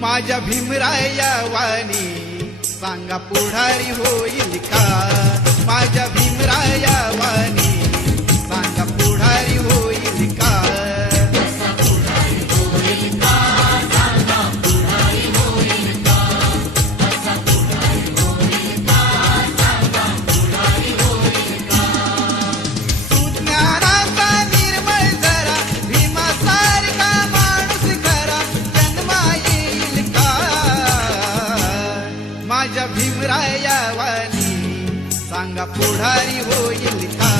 माझ्या भीमराया वाणी सांगा पुढारी होईल का? माझ्या भीमराया वाणी सांगा पुढारी होईल का? सुज्ञानाचा निर्मळ जरा भीमासारखा माणूस खरा जन्मा येईल का? माझ्या भीमराया वाणी सांगा पुढारी होईल का?